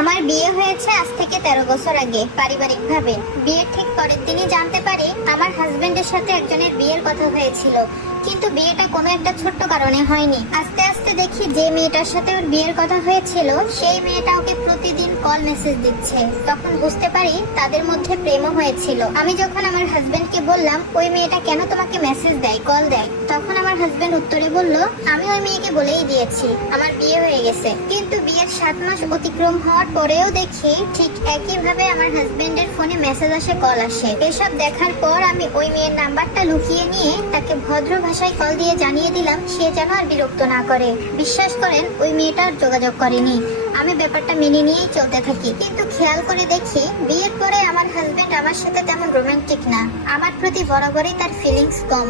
আমার বিয়ে হয়েছে আজ থেকে 13 বছর আগে পারিবারিকভাবে। বিয়ের ঠিক পরের দিনই জানতে পারি আমার হাজবেন্ডের সাথে একজনের বিয়ের কথা হয়েছিল, কিন্তু বিয়েটা কোনো একটা ছোট্ট কারণে হয়নি। আস্তে আস্তে দেখি যে মেয়েটার সাথে ওর বিয়ের কথা হয়েছিল সেই মেয়েটা ওকে প্রতিদিন কল মেসেজ দিচ্ছে। তখন বুঝতে পারি তাদের মধ্যে প্রেমও হয়েছিল। আমি যখন আমার হাজবেন্ডকে বললাম ওই মেয়েটা কেন তোমাকে মেসেজ দেয়, কল দেয়, তখন আমার হাজবেন্ড উত্তরে বলল আমি ওই মেয়েকে বলেই দিয়েছি আমার বিয়ে হয়ে গেছে। কিন্তু বিয়ের 7 মাস অতিক্রম হওয়ার পরেও দেখি ঠিক একইভাবে আমার হাজবেন্ডের ফোনে মেসেজ আসে, কল আসে। এসব দেখার পর আমি ওই মেয়ের নাম্বারটা লুকিয়ে নিয়ে তাকে ভদ্র ভাষায় কল দিয়ে জানিয়ে দিলাম সে যেন আর বিরক্ত না করে। বিশ্বাস করেন ওই মেয়েটার যোগাযোগ করেনি। আমি ব্যাপারটা মেনে নিয়েই চলতে থাকি। কিন্তু খেয়াল করে দেখি বিয়ের পরে আমার হাজবেন্ড আমার সাথে তেমন রোমান্টিক না। আমার প্রতি বরাবরই তার ফিলিংস কম।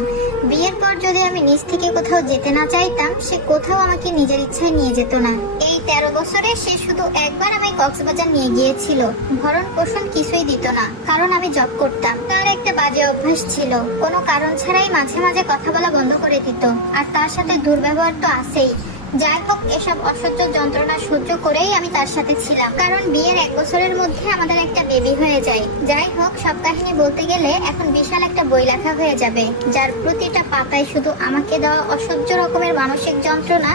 বিয়ের পর যদি আমি নিজ থেকে কোথাও যেতে না চাইতাম সে কোথাও আমাকে নিজের ইচ্ছায় নিয়ে যেত না। এই 13 বছরে সে শুধু একবার আমায় কক্সবাজার নিয়ে গিয়েছিল। ভরণ পোষণ কিছুই দিত না, কারণ আমি জব করতাম। তার একটা বাজে অভ্যাস ছিল, কোনো কারণ ছাড়াই মাঝে মাঝে কথা বলা বন্ধ করে দিত। আর তার সাথে দুর্ব্যবহার তো আছেই। যাই হোক, এসব অসহ্য যন্ত্রণা সহ্য করেই আমি তার সাথে ছিলাম, কারণ বিয়ের 1 বছরের মধ্যে আমাদের একটা বেবি হয়ে যায়। যাই হোক, সব কাহিনী বলতে গেলে এখন বিশাল একটা বই লেখা হয়ে যাবে, যার প্রতিটা পাতায় শুধু আমাকে দেওয়া অসহ্য রকমের মানসিক যন্ত্রণা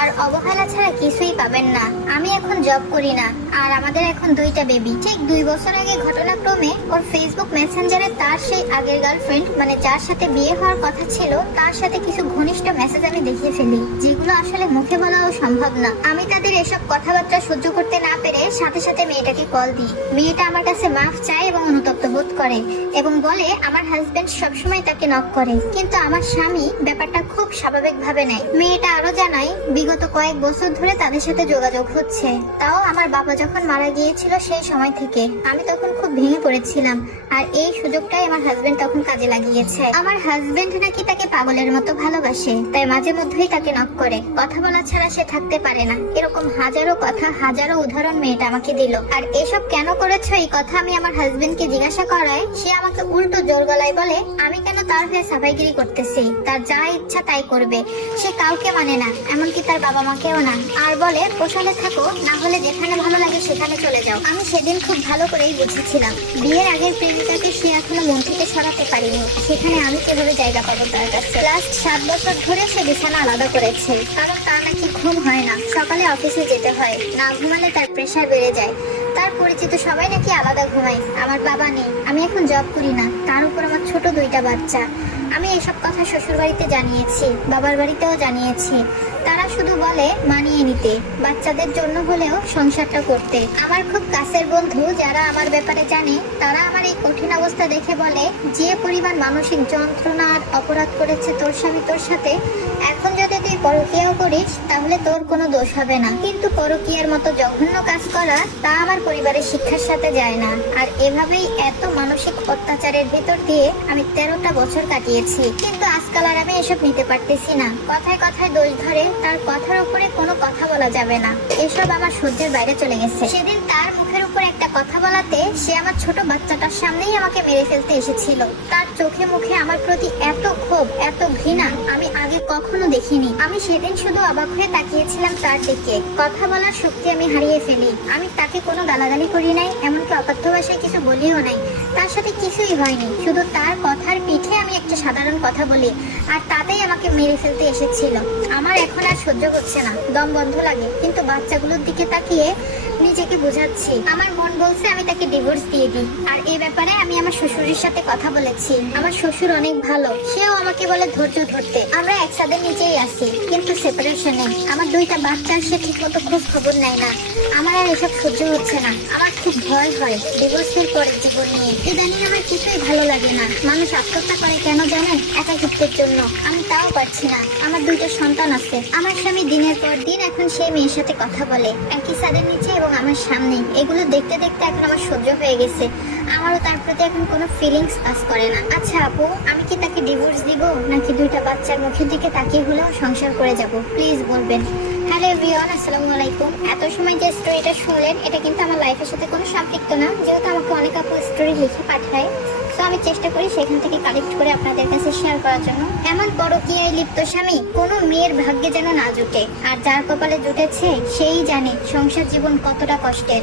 আর অবহেলা ছাড়া কিছুই পাবেন না। আমি এখন জব করি না, আর আমাদের এখন 2টা বেবি। ঠিক 2 বছর আগে ঘটনাক্রমে ওর ফেসবুক মেসেঞ্জারে তার সেই আগের গার্লফ্রেন্ড, মানে যার সাথে বিয়ে হওয়ার কথা ছিল, তার সাথে কিছু ঘনিষ্ঠ মেসেজ আমি দেখিয়ে ফেলি, যেগুলো আসলে মুখে বলাও সম্ভব না। আমি তাদের এসব কথাবার্তা সহ্য করতে না পেরে সাথে সাথে মেয়েটাকে কল দিই। মেয়েটা আমার কাছে মাফ চায় এবং অনুতপ্ত বোধ করে এবং বলে আমার হাজবেন্ড সবসময় তাকে নক করে, কিন্তু আমার স্বামী ব্যাপারটা খুব স্বাভাবিক ভাবে নেয়। মেয়েটা আরো জানায় বিগত কয়েক বছর ধরে তাদের সাথে যোগাযোগ হচ্ছে, তাও আমার বাবা যখন মারা গিয়েছিল সেই সময় থেকে। আমি তখন খুব ভেঙে পড়েছিলাম, আর এই সুযোগটাই আমার হাজবেন্ড তখন কাজে লাগিয়েছে। আমার হাজবেন্ড নাকি তাকে পাগলের মতো ভালোবাসে, তাই মাঝে মধ্যেই তাকে নক করে। কথা বলা ছাড়া সে থাকতে পারে না। এরকম হাজারো কথা, হাজারো উদাহরণ মেয়েটা আমাকে দিল। আর এসব কেন করেছো এই কথা আমি আমার হাজবেন্ডকে জিজ্ঞাসা করায় সে আমাকে উল্টো জোর গলায় বলে আমি কেন তার হয়ে সাফাইগিরি করতেছি, তার যা ইচ্ছা তাই করবে, সে কাউকে মানে না, এমনকি তার বাবা মাকেও না। আর বলে পোষালে থাকো, না হলে যেখানে ভালো লাগে সেখানে চলে যাও। আমি সেদিন খুব ভালো করেই বুঝেছিলাম বিয়ের আগের প্রেমিকাকে সে এখনো মন থেকে সরাতে পারিনি। সেখানে আমি কিভাবে জায়গা পাবো তার কাছে? লাস্ট 7 বছর ধরে সে বিছানা আলাদা করেছে, কারণ তার নাকি ঘুম হয় না। সকালে অফিসে যেতে হয়, না ঘুমালে তার প্রেশার বেড়ে যায়। তার পরিচিত সবাই নাকি আলাদা ঘুমায়। আমার বাবা নেই, আমি এখন জব করি না, তার উপর আমার ছোট 2টা বাচ্চা। আমি এসব কথা শ্বশুর বাড়িতে জানিয়েছি, বাবার বাড়িতেও জানিয়েছি। তারা শুধু বলে মানিয়ে নিতে, বাচ্চাদের জন্য হলেও সংসারটা করতে। আমার খুব কাছের বন্ধু যারা আমার ব্যাপারে জানে, তারা আমার এই কঠিন অবস্থা দেখে বলে যে পরিমাণ মানসিক যন্ত্রণার অপরাধ করেছে তোর স্বামী তোর সাথে, এখন যদি তুই পরকীয়াও করিস তাহলে তোর কোনো দোষ হবে না। কিন্তু পরকীয়ার মতো জঘন্য কাজ করা তা আমার পরিবারের শিক্ষার সাথে যায় না। আর এভাবেই এত মানসিক অত্যাচারের ভেতর দিয়ে আমি 13টা বছর কাটিয়েছি। কিন্তু আজকাল আর আমি এসব নিতে পারতেছি না। কথায় কথায় দোষ ধরে, তার কথার উপরে কোনো কথা বলা যাবে না, এসব আমার সহ্যের বাইরে চলে গেছে। সেদিন তার মুখের উপর একটা কথা বলাতে সে আমার ছোট বাচ্চাটার সামনেই আমাকে মেরে ফেলতে এসেছিল। তার চোখে মুখে আমার প্রতি এত ক্ষোভ, এত ঘৃণা আমি আগে কখনো দেখিনি। আমি সেদিন শুধু অবাক হয়ে তাকিয়েছিলাম তার দিকে। কথা বলার শক্তি আমি হারিয়ে ফেলি। আমি তাকে কোনো গালাগালি করি নাই, এমনকি অকথ্য ভাষায় কিছু বলিও নাই। তার সাথে কিছুই হয়নি, শুধু তার কথার পিঠে আমি একটা সাধারণ কথা বলি, আর তাতেই আমাকে মেরে ফেলতে এসেছিল। আমার এখন আর সহ্য হচ্ছে না, দম বন্ধ লাগে। কিন্তু বাচ্চাগুলোর দিকে তাকিয়ে নিজেকে বোঝাচ্ছি, আমার মন বলছে আমি তাকে ডিভোর্স দিয়ে দিই। আর এই ব্যাপারে আমি আমার শ্বশুরের সাথে কথা বলেছি। আমার শ্বশুর অনেক ভালো, সেও আমাকে বলে ধৈর্য ধরতে। আমরা একসাথে নিচেই আছি, কিন্তু সেপারেশনে। আমার 2টা বাচ্চার সে ঠিক মতো খোঁজ খবর নেয় না। আমার আর এসব সহ্য হচ্ছে না। আমার খুব ভয় হয় ডিভোর্সের পরে জীবন নিয়ে। ইদানিং আমার কিছুই ভালো লাগে না। মানুষ আত্মহত্যা করে কেন জানেন? একাকিত্বের জন্য। আমি তাও পারছি না। আমার 2টা সন্তান আছে। আমার স্বামী দিনের পর দিন এখন সেই মেয়ের সাথে কথা বলে, একই ছাদের নিচে এবং আমার সামনে। এগুলো দেখতে দেখতে এখন আমার সহ্য হয়ে গেছে। আমারও তার প্রতি এখন কোনো ফিলিংস কাজ করে না। আচ্ছা আপু, আমি কি তাকে ডিভোর্স দিব, নাকি 2টা বাচ্চার মুখের দিকে তাকিয়ে হলেও সংসার করে যাব? প্লিজ বলবেন। হ্যালো হ্যালো এভরিওয়ান, আসসালামু আলাইকুম। এত সময় যে স্টোরিটা শুনলেন এটা কিন্তু আমার লাইফের সাথে কোনো সম্পৃক্ত না, যেহেতু আমাকে অনেক আপু স্টোরি লিখে পাঠায়। তো আমি চেষ্টা করি সেখান থেকে কালেক্ট করে আপনাদের কাছে শেয়ার করার জন্য। এমন পরকীয়ায় লিপ্ত স্বামী কোনো মেয়ের ভাগ্যে যেন না জুটে, আর যার কপালে জুটেছে সেই জানে সংসার জীবন কতটা কষ্টের।